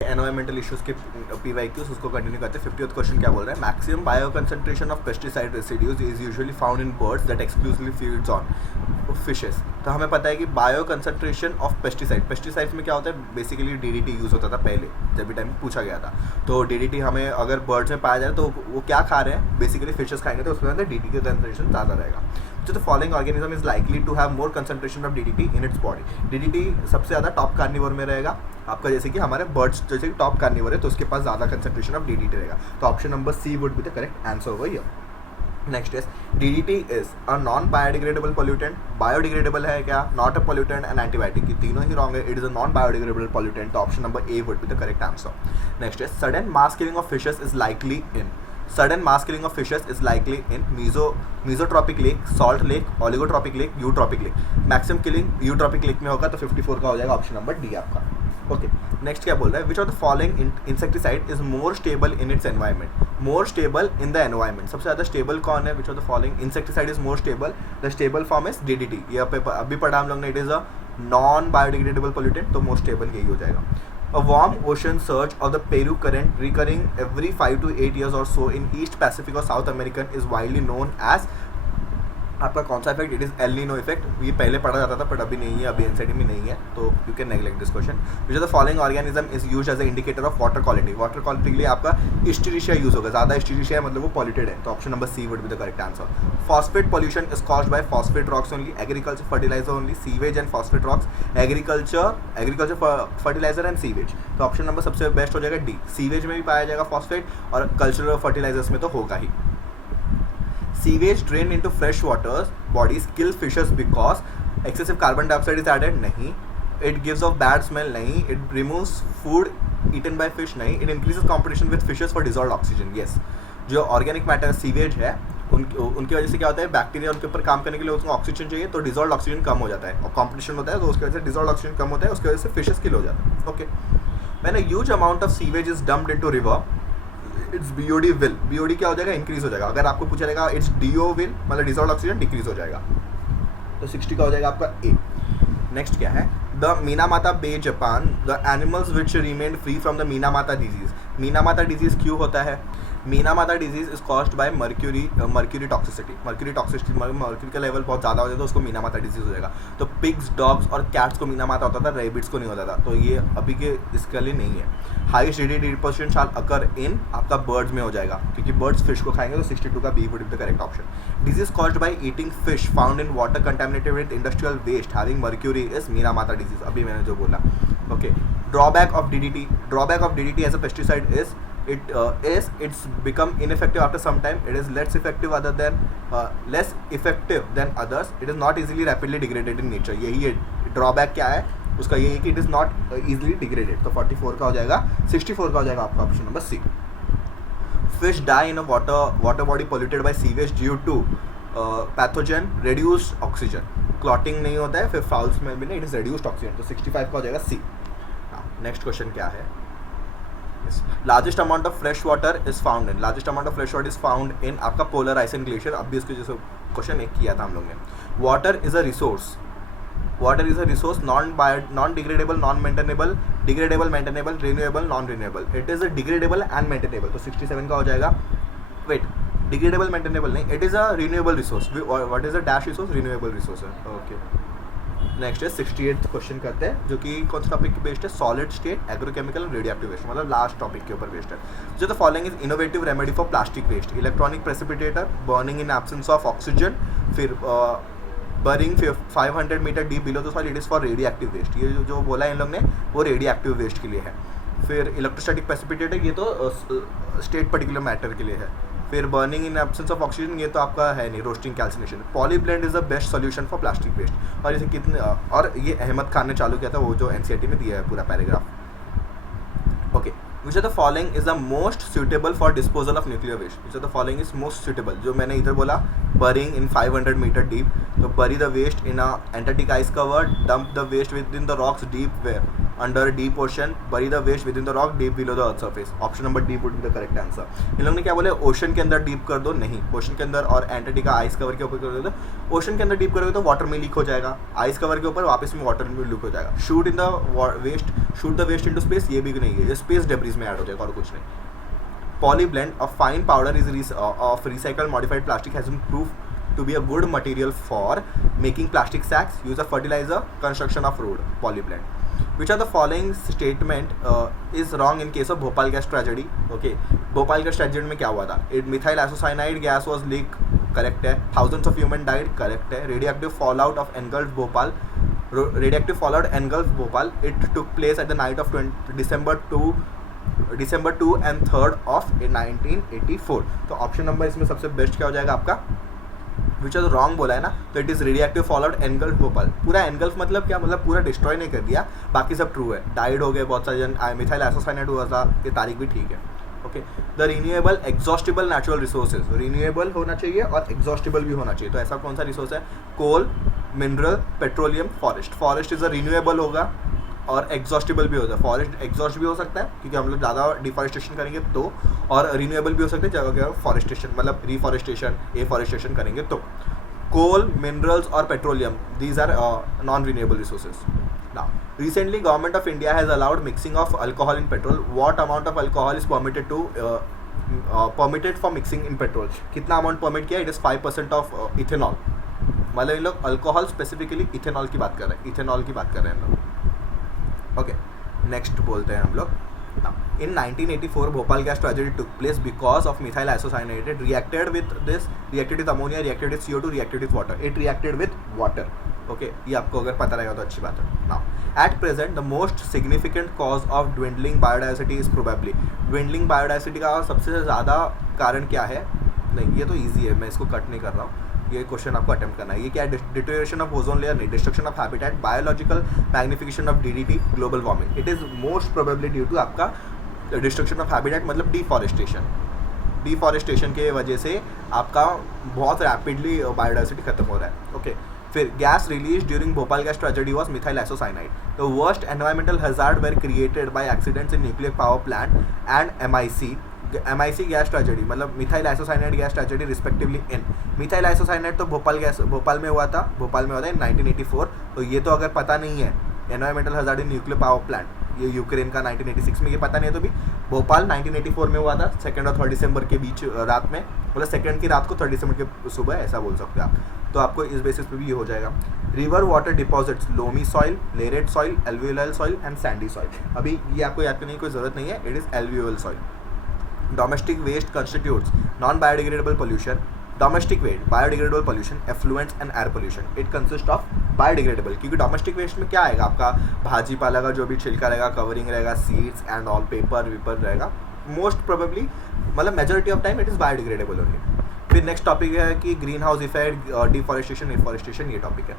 Environmental issues के PYQs उसको continue करते हैं। 50th क्वेश्चन क्या बोल रहा है, maximum bio concentration of pesticide residues is usually found in birds that exclusively feeds on fishes. तो हमें पता है कि बायो कंसंट्रेशन ऑफ पेस्टिसाइड्स में क्या होता है, बेसिकली DDT यूज़ होता था पहले जब भी टाइम पूछा गया था। तो DDT हमें अगर बर्ड्स में पाया जाए तो वो क्या खा रहे हैं, बेसिकली फिशेस खाएंगे, तो उसमें अंदर DDT का कंसंट्रेशन ज़्यादा रहेगा। तो the following organism is likely to have more concentration of DDT in its body. DDT सबसे ज़्यादा टॉप कार्निवोर में रहेगा आपका, जैसे कि हमारे बर्ड्स जैसे कि टॉप कार्निवोर है तो उसके पास ज़्यादा कंसंट्रेशन ऑफ DDT रहेगा। तो option number C would be the correct answer over here. Next is DDT is a non biodegradable pollutant. Biodegradable है क्या, not a pollutant and antibiotic, ये तीनों ही रॉन्ग है। It is a non biodegradable pollutant, तो option number A would be the correct answer. Next is sudden mass killing of fishes is likely in. Sudden mass killing of fishes is likely in mesotrophic lake, salt lake, oligotrophic lake, eutrophic lake. Maximum killing eutrophic lake में होगा, तो 54 का हो जाएगा option number D आपका। Okay, next क्या बोल रहा है, which of the following insecticide is more stable in its environment. More stable in the environment, सबसे ज़्यादा स्टेबल कौन है, which of the following insecticide is more stable. The stable form is DDT, ये अभी पढ़ा हम लोग ने, it is a non biodegradable pollutant, तो मोर स्टेबल यही हो जाएगा। A warm ocean surge of the Peru current recurring every 5 to 8 years or so in East Pacific or South American is widely known as, आपका कौन सा effect, it is El Nino effect. ये पहले पढ़ा जाता था बट अभी नहीं है, अभी एनसीईआरटी में नहीं है, तो you can neglect this question. Which of the following organism is use as a indicator of water quality. Water quality के लिए आपका इस्टीरिशिया यूज होगा, ज़्यादा इस्टीरिशिया मतलब वो पॉल्यूटेड है, तो option number C would be the correct answer. Phosphate pollution is caused by phosphate rocks only, agriculture fertiliser only, sewage and phosphate rocks, agriculture fertiliser and sewage, तो ऑप्शन नंबर सबसे best हो जाएगा D। Sewage में भी पाया जाएगा phosphate और cultural fertilisers में तो होगा ही। Sewage drained into fresh waters bodies kill fishes because excessive carbon dioxide is added, नहीं। It gives off bad smell, नहीं। It removes food eaten by fish, नहीं। It increases competition with fishes for dissolved oxygen, yes। जो organic matter sewage है उनकी वजह से क्या होता है, बैक्टीरिया उनके ऊपर काम करने के लिए उसको ऑक्सीजन चाहिए, तो डिजॉल्व ऑक्सीजन कम हो जाता है और कॉम्पिटिशन होता है, तो उसकी वजह से डिजॉल्व ऑक्सीजन कम होता है, उसकी वजह से फिशेस किल हो जाता है। Okay, when a huge amount of sewage is dumped into river, it's BOD will, BOD क्या हो जाएगा, इंक्रीज हो जाएगा। अगर आपको पूछा जाएगा इट्स DO विल मतलब डिजॉल्व ऑक्सीजन डिक्रीज हो जाएगा, तो 60 का हो जाएगा आपका A। नेक्स्ट क्या है, the Minamata bay Japan, the animals which remain free from the Minamata disease. Minamata disease क्यों होता है, Minamata disease is caused by mercury toxicity. Mercury का लेवल बहुत ज़्यादा हो जाता है तो उसको मीनामाता डिजीज हो जाएगा। तो पिग्स, डॉग्स और कैट्स को मीनामाता होता था, रेबिट्स को नहीं होता था, तो ये अभी के इसके लिए नहीं है। हाईएस्ट DDT% शाल अकर इन आपका बर्ड्स में हो जाएगा, क्योंकि बर्ड्स फिश को खाएंगे, तो 62 का B would be the correct option. Disease caused by eating fish found in water contaminated with industrial waste having mercury is Minamata disease, अभी मैंने जो बोला। Okay, drawback of DDT as a pesticide is it's become ineffective after some time. It is less effective than others. It is not easily rapidly degraded in nature. यही है drawback, क्या है उसका, ये है कि it is not easily degraded, तो 44 का हो जाएगा, 64 का हो जाएगा आपका option number C। Fish die in a water body polluted by sewage due to pathogen reduced oxygen. Clotting नहीं होता है, फिर फाउल स्मेल भी नहीं, इट इज रेड्यूस्ड ऑक्सीजन, तो 65 का हो जाएगा C। नेक्स्ट क्वेश्चन क्या है, largest amount of fresh water is found in आपका पोलर आइस एंड ग्लेशियर। अभी इसके जैसे क्वेश्चन एक किया था हम लोग ने। Water is a resource non degradable, non maintainable, degradable, maintainable, renewable, non renewable. It is a degradable and maintainable, तो 67 का हो जाएगा। वेट, डिग्रेडेबल मेंटेनेबल नहीं, it is a renewable resource. What is a dash resource, renewable resource है। Okay, next है 68th question करते हैं, जो कि कौन सा टॉपिक बेस्ड है, solid state, agrochemical and radioactive waste, मतलब लास्ट टॉपिक के ऊपर बेस्ड है। जो the following is innovative remedy for plastic waste, electronic precipitator, burning in absence of oxygen, फिर burning 500 metre deep below the soil, it is for radioactive waste. ये जो बोला है इन लोग ने वो रेडियोएक्टिव वेस्ट के लिए है। फिर इलेक्ट्रोस्टैटिक प्रेसिपिटेटर, ये तो स्टेट पर्टिकुलर मैटर के लिए है। फिर burning in absence of oxygen, ये तो आपका है नहीं, roasting calcination. Polyblend is the best solution for plastic waste, और इसे कितने, और ये अहमद खान ने चालू किया था, वो जो एनसीईआरटी में दिया है पूरा paragraph. Okay, which are the following is the most suitable for disposal of nuclear waste. Which are the following is most suitable, जो मैंने इधर बोला बरिंग इन 500 मीटर डीप, तो bury the waste in a Antarctic ice cover, dump the waste within the rocks deep where, under a deep ocean, bury the waste within the rock deep below the earth surface. Option number D would be the correct answer. इन लोगों ने क्या बोले, ocean के अंदर deep कर दो, नहीं, ocean के अंदर और एंटार्क्टिका आइस कवर के ऊपर कर दो, ओशन के अंदर डीप करोगे तो वाटर में लीक हो जाएगा, आइस कवर के ऊपर वापस में वाटर में लीक हो जाएगा. Shoot in the waste, shoot the waste into space, ये भी नहीं है, ये स्पेस डेब्रिस में ऐड हो जाएगा और कुछ नहीं. Polyblend, a fine powder is of recycled modified plastic, has been proved to be a good material for making plastic sacks, use of fertilizer, construction of road. Polyblend. Which of the following statement is wrong in case of Bhopal gas tragedy? Okay, Bhopal gas tragedy में क्या हुआ था? Methyl isocyanide gas was leaked, correct है. Thousands of human died, correct है. Radioactive fallout of engulfed Bhopal, radioactive fallout engulfed Bhopal. It took place at the night of December 2 and 3rd of 1984. तो option number इसमें सबसे best क्या हो जाएगा आपका, which is wrong बोला है ना, तो it is radioactive followed engulf Bhopal. पूरा एनगल्फ मतलब क्या, मतलब पूरा डिस्ट्रॉय नहीं कर दिया, बाकी सब ट्रू है. डाइड हो गए बहुत सारे जन, मिथाइल आइसोसाइनेट हुआ था, ये तारीख भी ठीक है. Okay, the renewable exhaustible natural resources, renewable होना चाहिए और एग्जॉस्टिबल भी होना चाहिए. तो ऐसा कौन सा रिसोर्स है, coal, mineral, petroleum, forest. Forest is a renewable होगा और एग्जॉस्टिबल भी होता है. फॉरेस्ट एग्जॉस्ट भी हो सकता है क्योंकि हम लोग ज़्यादा डिफॉरेस्टेशन करेंगे तो, और रिन्यूएबल भी हो सकते हैं जब अगर फॉरेस्टेशन मतलब रिफॉरेस्टेशन, एफॉरेस्टेशन करेंगे तो. कोल, मिनरल्स और petroleum, these are non renewable resources. Now recently government of India has allowed mixing of alcohol in petrol. What amount of alcohol is permitted for mixing in petrol? कितना amount permit किया? It is 5% of ethanol. मतलब इन लोग alcohol specifically ethanol की बात कर रहे हैं, ethanol की बात कर रहे हैं हम लोग. ओके, नेक्स्ट बोलते हैं हम लोग. In 1984, Bhopal gas tragedy took place because of methyl isocyanate. It reacted with ammonia, reacted with CO2, reacted with water. It reacted with water. Okay, ये आपको अगर पता रहेगा तो अच्छी बात है. Now, at present, the most significant cause of dwindling biodiversity is probably. Dwindling biodiversity का सबसे ज़्यादा कारण क्या है? नहीं, ये तो easy है, मैं इसको कट नहीं कर रहा हूँ. ये क्वेश्चन आपको अटेम्प्ट करना है. ये क्या है? डिटोरेशन ऑफ ओजोन लेयर नहीं, destruction of habitat, biological magnification of DDT, global warming. It is most probably due to आपका डिस्ट्रक्शन ऑफ हैबिटेट, मतलब डिफॉरेस्टेशन. डिफॉरेस्टेशन के वजह से आपका बहुत रैपिडली बायोडाइवर्सिटी खत्म हो रहा है. ओके, फिर gas release during Bhopal gas tragedy was methyl isocyanide. The worst environmental hazard were created by accidents in nuclear power plant and MIC gas tragedy, मतलब methyl isocyanide gas tragedy respectively in. Methyl isocyanide तो भोपाल में हुआ था इन 1984. तो ये तो अगर पता नहीं है, एनवायरमेंटल हैजार्ड इन न्यूक्लियर पावर प्लांट, ये यूक्रेन का 1986 में, ये पता नहीं है तो भी भोपाल 1984 में हुआ था 2 और 3 दिसंबर के बीच रात में, मतलब 2 की रात को 3 दिसंबर के सुबह, ऐसा बोल सकते हैं आप. तो आपको इस बेसिस पे भी ये हो जाएगा. River water deposits, loamy soil, laterite soil, alluvial soil and sandy soil. अभी ये आपको याद करने की कोई ज़रूरत नहीं है, it is alluvial soil. Domestic waste constitutes non biodegradable pollution. Domestic waste, biodegradable pollution, effluents and air pollution. It consist of biodegradable, क्योंकि डोमेस्टिक वेस्ट में क्या आएगा आपका, भाजी पाला का जो भी छिलका रहेगा, कवरिंग रहेगा, seeds and all, paper wrapper रहेगा. मोस्ट प्रोबेबली मतलब majority of time it is biodegradable only. फिर नेक्स्ट टॉपिक है कि green house effect, deforestation, afforestation, ये टॉपिक है.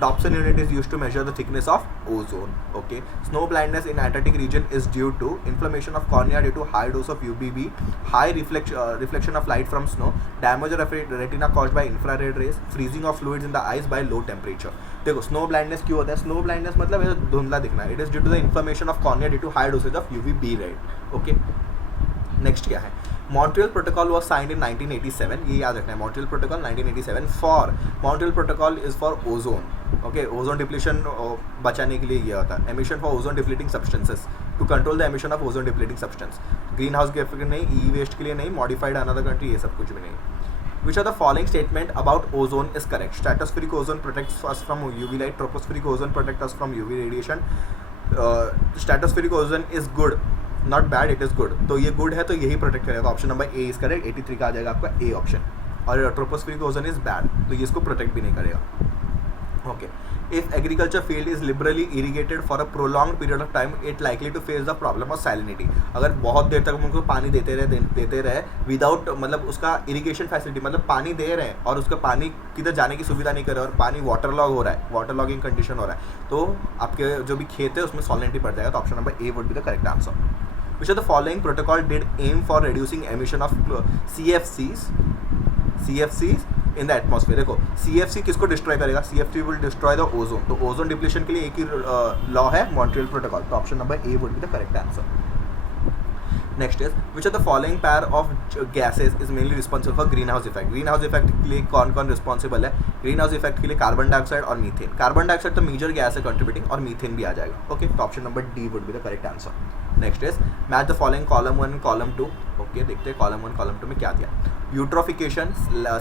Dobson unit is used to measure the thickness of ozone. Okay, snow blindness in Antarctic region is due to inflammation of cornea due to high dose of UVB, high reflection of light from snow, damage of retina caused by infrared rays, freezing of fluids in the eyes by low temperature. देखो, snow blindness क्यों होता है? Snow blindness मतलब ऐसा धुंधला दिखना. It is due to the inflammation of cornea due to high dosage of UVB light. Okay, next क्या है? Montreal protocol was signed in 1987. ये याद रखना है, Montreal protocol 1987 for, Montreal protocol is for ozone. Okay, ozone depletion बचाने के लिए ये होता है. Emission for ozone depleting substances, to control the emission of ozone depleting substance. Green house के इफेक्ट नहीं, ई वेस्ट के लिए नहीं, मॉडिफाइड अनदर कंट्री, ये सब कुछ भी नहीं. Which of the following statement about ozone is correct? Stratospheric ozone protects us from UV light. Tropospheric ozone protects us from UV radiation. Stratospheric ozone is good, not bad, it is good. तो ये good है तो यही protect करेगा. तो option number A is correct. 83 का आ जाएगा आपका A ऑप्शन. और ट्रोपोस्फेरिक ओजोन इज बैड, तो ये इसको प्रोटेक्ट भी नहीं करेगा. Okay, if agriculture field is liberally irrigated for a prolong period of time, it likely to face the problem of salinity. अगर बहुत देर तक उनको पानी देते रहे विदाउट, मतलब उसका इरीगेशन फैसिलिटी, मतलब पानी दे रहे हैं और उसका पानी किधर जाने की सुविधा नहीं कर रहे और पानी वाटर लॉग हो रहा है, वाटर लॉगिंग कंडीशन हो रहा है, तो आपके जो भी खेत है उसमें सॉलिनिटी पड़ जाएगा. तो option number A would be the correct answer. Which of the following protocol did aim for reducing emission of CFCs in the atmosphere. देखो CFC किसको डिस्ट्रॉय करेगा, CFC will destroy the ozone. तो ओजोन डिप्लीशन के लिए एक ही law है, Montreal protocol. तो option number A would be the correct answer. Next is which of the following pair of gases is mainly responsible for green house effect. Green house effect के लिए कौन कौन responsible है? Green house effect के लिए carbon dioxide और methane. Carbon dioxide तो major gas है कंट्रीब्यूटिंग, और मीथेन भी आ जाएगा। ओके, तो option number D would be the correct answer. Next is match the following column 1 and column 2। Okay, देखते हैं कॉलम 1 कॉलम 2 में क्या दिया। Eutrophication,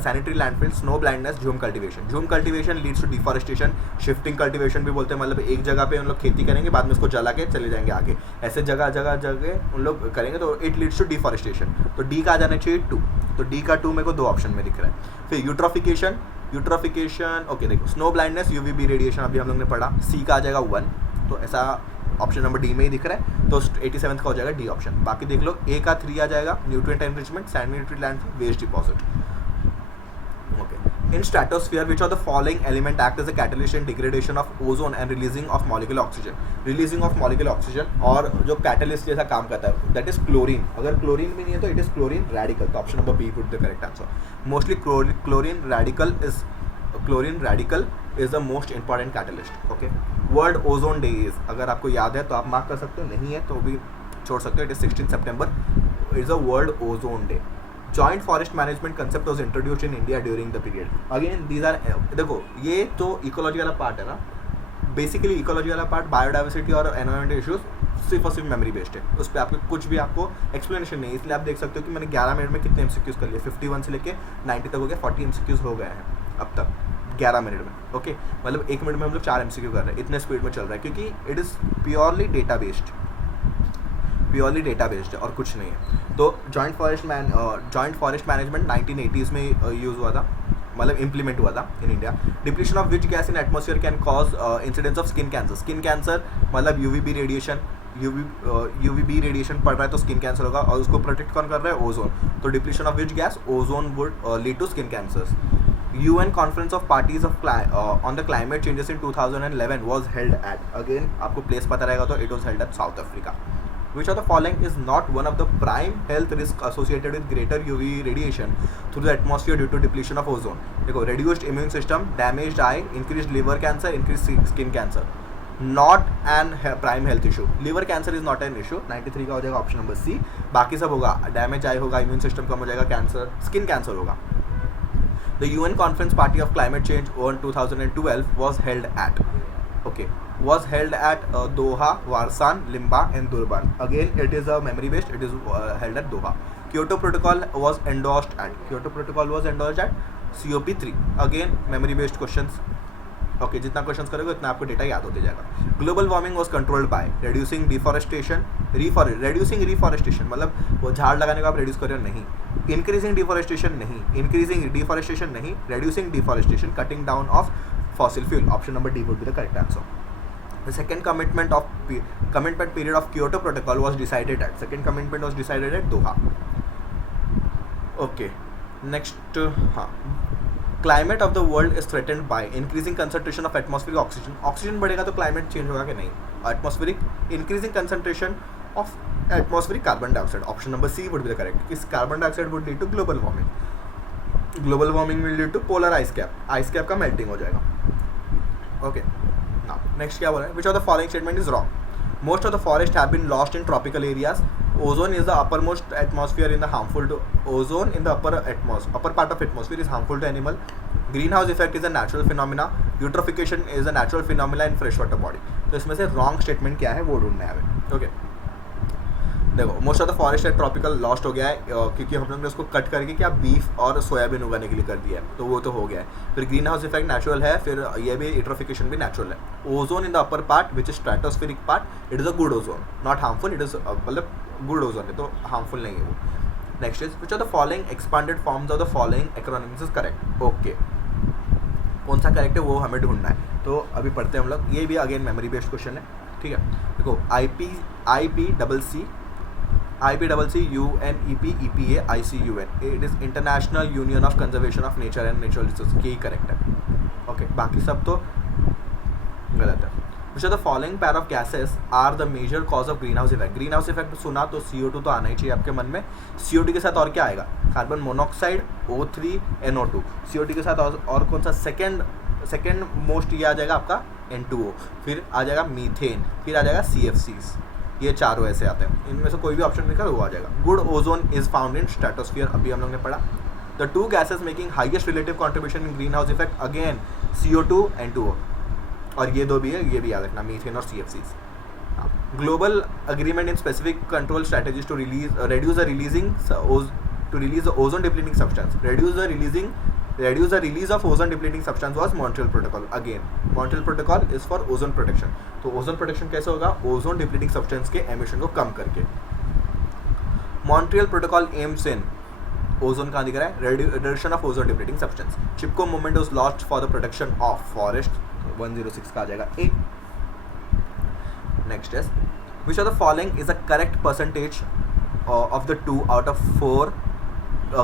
sanitary landfill, snow blindness, jhum cultivation. Jhum cultivation leads to deforestation, shifting cultivation भी बोलते हैं, मतलब एक जगह पे उन लोग खेती करेंगे, बाद में उसको जला के चले जाएंगे आगे, ऐसे जगह जगह जगह उन लोग करेंगे, तो इट लीड्स टू डिफॉरेस्टेशन। तो डी का आ जाना चाहिए 2, तो डी का 2 मेरे को 2 ऑप्शन में दिख रहा है। फिर यूट्रोफिकेशन, ओके देखो स्नो ब्लाइंडनेस, यूवीबी रेडिएशन अभी हम लोग ने पढ़ा, सी का आ जाएगा 1, तो ऐसा ऑप्शन नंबर डी में ही दिख रहा है, तो 87 का हो जाएगा डी ऑप्शन। बाकी देख लो, ए का 3 आ जाएगा, nutrient enrichment, sanitary landfill, waste deposit. Okay, in stratosphere which of the following element act as a catalyst in degradation of ozone and releasing of molecular oxygen. Releasing of molecular oxygen और जो catalyst जैसा काम करता है, that is chlorine. अगर chlorine भी नहीं है तो इट इज क्लोरीन रेडिकल। तो option number B would the correct answer. Mostly chlorine radical is the most important catalyst. Okay, world ozone day is, अगर आपको याद है तो आप मार्क कर सकते हो, नहीं है तो भी छोड़ सकते हो, it is 16 September is a world ozone day. Joint forest management concept was introduced in India during the period. Again these are, देखो ये तो इकोलॉजी वाला पार्ट है ना, बेसिकली इकोलॉजी वाला पार्ट, बायोडाइवर्सिटी और एनवायरमेंटल इशूज सिर्फ और सिर्फ मेमोरी बेस्ड है, उस पर आपको कुछ भी आपको एक्सप्लेनेशन नहीं है। इसलिए आप देख सकते हो कि मैंने 11 मिनट में कितने MCQs कर लिए, 51 से लेके 90 तक हो गया, 40 MCQs हो गए हैं अब तक 11 मिनट में। ओके, मतलब 1 मिनट में हम लोग 4 MCQ कर रहे हैं, इतने स्पीड में चल रहा है, क्योंकि it is purely data based है और कुछ नहीं है। तो जॉइंट फॉरेस्ट मैनेजमेंट 1980s में यूज़ हुआ था, मतलब इम्प्लीमेंट हुआ था in India. Depletion of which gas in atmosphere can cause incidence of skin cancer. Skin cancer मतलब यूवीबी रेडिएशन पड़ रहा है तो स्किन कैंसर होगा, और उसको प्रोटेक्ट कौन कर रहा है? ओजोन। तो depletion of which gas? Ozone would lead to skin cancers. UN Conference of Parties on the Climate Changes in 2011 was held at, again आपको प्लेस पता रहेगा तो it was held at South Africa. Which of the following is not one of the prime health risks associated with greater UV radiation through the atmosphere due to depletion of ozone? देखो, reduced immune system, damaged eye, increased liver cancer, increased skin cancer. Not an prime health issue. Liver cancer is not an issue. 93 का हो जाएगा option number सी। बाकी सब होगा, damage आई होगा, immune system कम हो जाएगा, कैंसर, स्किन कैंसर होगा। The UN Conference Party of Climate Change on 2012 was held at, Doha, Warsan, Limba and Durban. Again, it is a memory based, it is held at Doha. Kyoto Protocol was endorsed at COP3. Again, memory based questions. Okay, जितना question करोगे उतना आपको data याद होते जाएगा। Global warming was controlled by reducing deforestation, reforestation मतलब वो झाड़ लगाने को आप रिड्यूस कर रहे हो, नहीं। इंक्रीजिंग डिफॉरेस्टेशन नहीं, reducing deforestation, cutting down of fossil fuel. Option number D would be the correct answer. The second commitment period of Kyoto Protocol was decided at Doha. Okay, next, climate of the world is threatened by increasing concentration of atmospheric oxygen. Oxygen बढ़ेगा तो climate change होगा कि नहीं? Atmospheric increasing concentration of atmospheric carbon dioxide. Option number C would be the correct. इस carbon dioxide would lead to global warming will lead to polar ice cap का melting हो जाएगा। Okay, now next क्या बोल रहा है? Which of the following statement is wrong? Most of the forest have been lost in tropical areas. Ozone is the uppermost atmosphere in the harmful to ozone in the upper part of atmosphere is harmful to animal. Greenhouse effect is a natural phenomena. Eutrophication is a natural phenomena in freshwater body. तो इसमें से wrong statement क्या है वो ढूंढना है हमें। Okay, देखो, मोस्ट ऑफ द फॉरेस्ट है ट्रॉपिकल लॉस्ट हो गया है, क्योंकि हम लोग ने उसको कट करके क्या बीफ और सोयाबीन उगाने के लिए कर दिया है, तो वो तो हो गया है। फिर ग्रीन हाउस इफेक्ट नेचुरल है, फिर ये भी यूट्रोफिकेशन भी नेचुरल है। Ozone in the upper part which is stratospheric part, it is a good ozone, not harmful, it is मतलब गुड ओजोन है तो हार्मफुल नहीं है वो। Next is which of the following expanded forms of the following acronyms is correct. Okay, कौन सा correct है वो हमें ढूंढना है, तो अभी पढ़ते हैं हम लोग। ये भी अगेन मेमोरी बेस्ड क्वेश्चन है, ठीक है। देखो, IPCC UNEP EPA ICUN, it is international union of conservation of nature and natural resource, यही करेक्ट है। ओके, बाकी सब तो गलत है। Which are the following pair of gases are the major cause of green house effect. Green house effect सुना तो CO2 तो आना ही चाहिए आपके मन में। CO2 के साथ और क्या आएगा, carbon monoxide, O3, NO2। CO2 के साथ और कौन सा सेकेंड मोस्ट ये आ जाएगा आपका N2O, फिर आ जाएगा मीथेन, फिर आ जाएगा CFCs। ये चारों ऐसे आते हैं, इनमें से कोई भी ऑप्शन निकल वो आ जाएगा। Good ozone is found in stratosphere, अभी हम लोग ने पढ़ा। The two gases making highest relative contribution in green house effect, again CO2, N2O, और ये दो भी है, ये भी याद रखना, मीथेन और CFCs। Global agreement in specific control strategies to reduce the ozone depleting substance, reduce the release of ozone depleting substance was Montreal Protocol. Again, Montreal Protocol is for ozone protection. तो ozone protection कैसे होगा, ozone depleting substance के emission को कम करके। Montreal Protocol aims in, ozone कहाँ दिख रहा है, reduction of ozone depleting substance. Chipko movement was lost for the protection of forest, 106 का आ जाएगा A. Next is, which of the following is the correct percentage of the 2 out of 4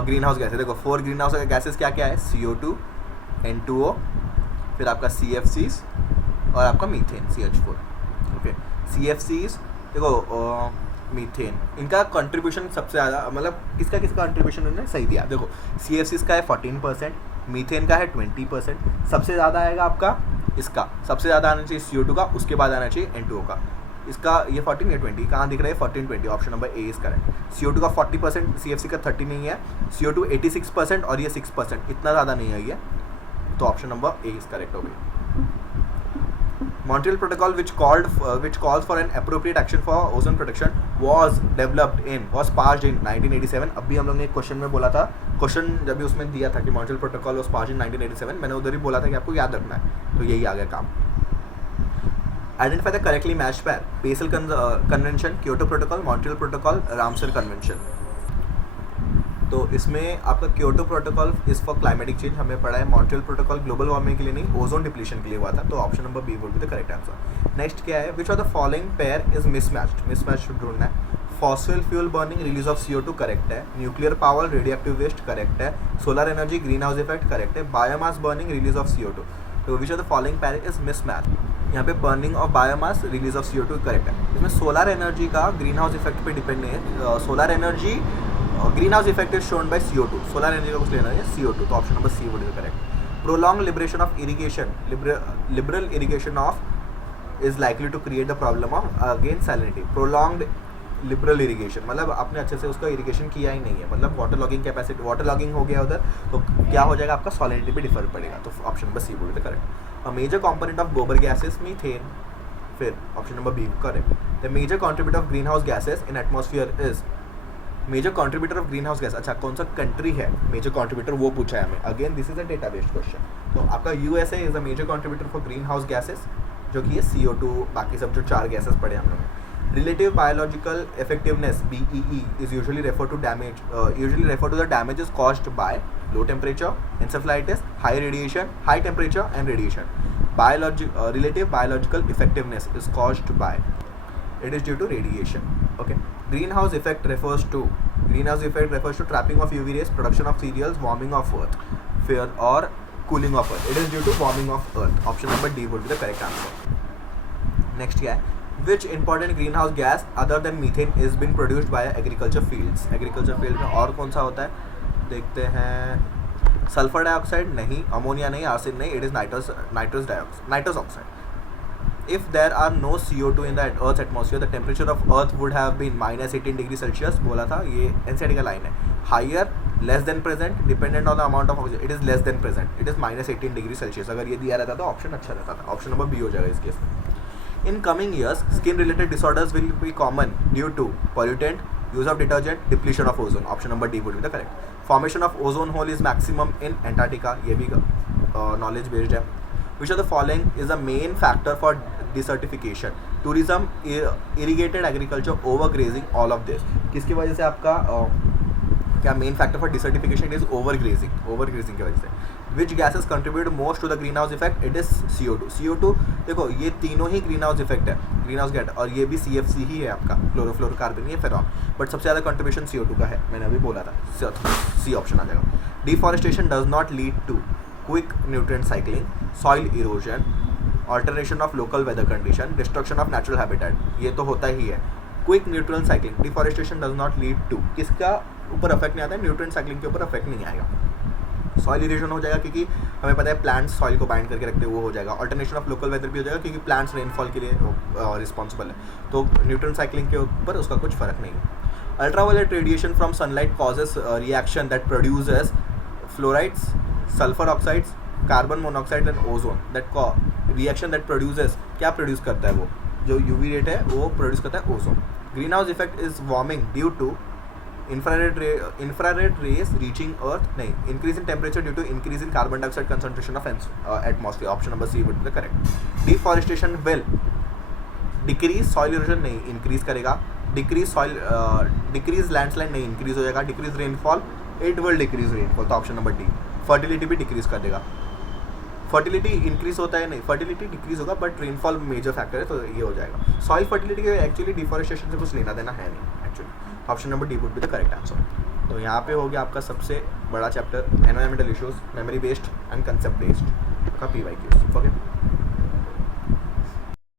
green house gases. देखो 4 green house gases क्या क्या है, CO2, N2O, फिर आपका CFCs और आपका मीथेन CH4। ओके, CFCs देखो मीथेन, इनका कंट्रीब्यूशन सबसे ज़्यादा, मतलब किसका कंट्रीब्यूशन उन्होंने सही दिया। देखो CFCs का है 14%, मीथेन का है 20%, सबसे ज़्यादा आएगा आपका इसका, सबसे ज़्यादा आना चाहिए CO2 का, उसके बाद आना चाहिए N2O का। इसका ये 14 या 20 कहाँ दिख रहा है, 14-20, option number A is correct. CO2 का 40%, CFC का 30 नहीं है, CO2 86% और ये 6%, इतना ज़्यादा नहीं है ये, तो option number A is correct हो गई। Montreal Protocol which calls for an appropriate action for ozone protection was passed in 1987। अभी हम लोग ने एक क्वेश्चन में बोला था, क्वेश्चन जब भी उसमें दिया था कि Montreal Protocol was passed in 1987, मैंने उधर ही बोला था कि आपको याद रखना है, तो यही आ गया काम। Identify the correctly matched pair, Basel Convention, Kyoto Protocol, Montreal Protocol, Ramsar Convention। तो इसमें आपका Kyoto protocol is for climatic change हमें पढ़ा है, मॉन्ट्रियल प्रोटोकॉल ग्लोबल वार्मिंग के लिए नहीं, ओजोन डिप्लीशन के लिए हुआ था, तो option number B would be the correct answer. Next क्या है, which of the following pair is mismatched ढूंढना है। Fossil fuel burning release of CO2 correct है, nuclear power radio active waste correct है, solar energy green house effect correct है, biomass burning release of CO2। तो which of the following pair is mismatch, यहाँ पे burning of biomass release of CO2 correct है। इसमें solar energy का green house effect पे depend नहीं है, solar energy green house effect is shown by CO2, solar energy का कुछ लेना है CO2, तो option number C would be correct. Prolong liberation of irrigation, liberal irrigation of is likely to create the problem of again salinity. Prolonged liberal irrigation मतलब आपने अच्छे से उसका इरिगेशन किया ही नहीं है, मतलब water logging capacity, water logging हो गया उधर, तो क्या हो जाएगा आपका सॉलिनिटी पे डिफर पड़ेगा, तो option number C would be correct. A major component of gobar gases methane, फिर option number B correct. The major contributor of green house gases in atmosphere is, major contributor of green house gas, अच्छा कौन सा country है major contributor वो पूछा है हमें, again this is a data based question, तो आपका USA is a major contributor for green house gases, जो कि ये CO2, बाकी सब जो 4 गैसेस पड़े हम लोग। Relative biological effectiveness BEE is usually refer to the damages caused by low temperature, encephalitis, high radiation, high temperature and radiation. Relative biological effectiveness is caused by, it is due to radiation. Okay, greenhouse effect refers to trapping of UV rays, production of cereals, warming of earth, or cooling of earth. It is due to warming of earth. Option number D would be the correct answer. Next क्या है, which important greenhouse gas other than methane is been produced by agriculture fields? agriculture field में और कौन सा होता है, देखते हैं। सल्फर डाइऑक्साइड नहीं, अमोनिया नहीं, आर्सेन नहीं, it is nitrous oxide. If there are no CO2 in the Earth's atmosphere, the temperature of Earth would have been -18 degrees Celsius। बोला था, ये NCERT का लाइन है। Higher, less than present, dependent on the amount of oxygen, it is less than present, it is -18 degrees Celsius। अगर ये दिया रहता तो ऑप्शन अच्छा रहता था, ऑप्शन नंबर B हो जाएगा इस केस में। In coming years, skin related disorders will be common due to pollutant, use of detergent, depletion of ozone। Option number D would be the correct। Formation of ozone hole is maximum in Antarctica, ये भी knowledge based है। Which of the following is the main factor for desertification? Tourism, irrigated agriculture, overgrazing, all of this। किसकी वजह से आपका क्या main factor for desertification is overgrazing की वजह से। Which gases contribute most to the green house effect? It is CO2। देखो ये तीनों ही ग्रीन हाउस इफेक्ट है, ग्रीन हाउस गैस, और ये भी CFC ही है आपका, क्लोरोफ्लोरोकार्बन, ये फेरॉन, बट सबसे ज़्यादा कंट्रीब्यूशन CO2 का है, मैंने अभी बोला था, C ऑप्शन आ जाएगा। Deforestation does not lead to quick nutrient cycling, soil erosion, alternation of local weather condition, destruction of natural habitat, ये तो होता ही है। Quick nutrient cycling, deforestation does not lead to, किसका ऊपर इफेक्ट नहीं आता है, न्यूट्रिएंट साइक्लिंग के ऊपर इफेक्ट नहीं आएगा। सॉइल इरोजन हो जाएगा क्योंकि हमें पता है प्लांट्स सॉइल को बाइंड करके रखते हैं, वो हो जाएगा। ऑल्टरनेशन ऑफ लोकल वेदर भी हो जाएगा क्योंकि प्लांट्स रेनफॉल के लिए रिस्पॉन्सिबल है, तो न्यूट्रिएंट साइक्लिंग के ऊपर उसका कुछ फर्क नहीं है। Ultraviolet radiation from sunlight causes reaction that produces fluorides, sulphur oxides, carbon monoxide and ozone, that reaction that produces, क्या प्रोड्यूस करता है वो, जो यूवी रेट है वो प्रोड्यूस करता है ozone. Green house effect is warming due to infrared rays reaching earth, नहीं, increase in temperature due to increase in carbon dioxide concentration of atmosphere, option number C would be the correct. Deforestation will decrease soil erosion, नहीं, increase करेगा। decrease landslide, नहीं, increase हो जाएगा। decrease rainfall, it will decrease rainfall, तो option number D। fertility भी decrease कर देगा। Fertility increase होता है, नहीं, फर्टिलिटी डिक्रीज होगा, बट रेनफॉल मेजर फैक्टर है, तो ये हो जाएगा। सॉइल फर्टिलिटी के एक्चुअली डिफॉरेस्टेशन से कुछ लेना देना है नहीं actually, option number D would be the correct answer. तो यहाँ पे हो गया आपका सबसे बड़ा chapter environmental issues, memory based and concept based का PYQs। ओके।